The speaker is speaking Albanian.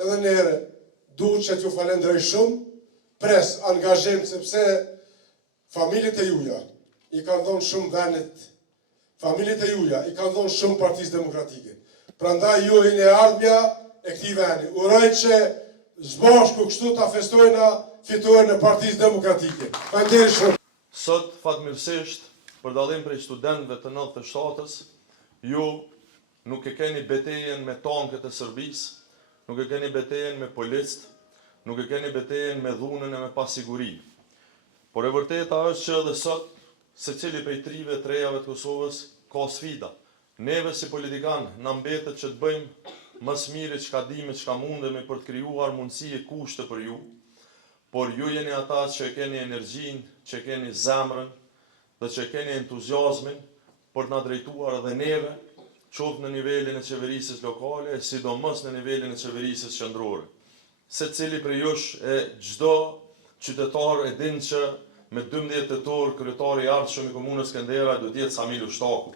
Edhe njerë, duhet që t'ju falendrej shumë, pres, angazhim, sepse familjet e juja i kanë dhonë shumë venit, familjet e juja i kanë dhonë shumë Partisë Demokratike. Prandaj ju jeni e ardhmja e këtij veni. Uroj që zbashku kështu ta festojna fituar në Partisë Demokratike. Faleminderit shumë. Sot, fatmirësisht, për dallim prej studentëve të 97-ës, ju nuk e keni betejën me tanket e Serbisë, nuk e keni betejën me policët, nuk e keni betejën me dhunën e me pasiguri. Por e vërteta është që edhe sot, secili prej trive të rejave të Kosovës ka sfida. Neve si politikan na mbetet që të bëjmë më së miri çka dimi, çka mundemi për të krijuar mundësi e kushte për ju, por ju jeni ata që keni energjinë, që keni zemrën dhe që keni entuziazmin për na drejtuar edhe neve, qoftë në nivelin e qeverisës lokale, sidomos në nivelin e qeverisës qendrore. Secili prej jush e çdo qytetar e din që me 12 tetor kryetari i ardhshëm i komunës Skënderaj do të jetë Samil Ushtaku.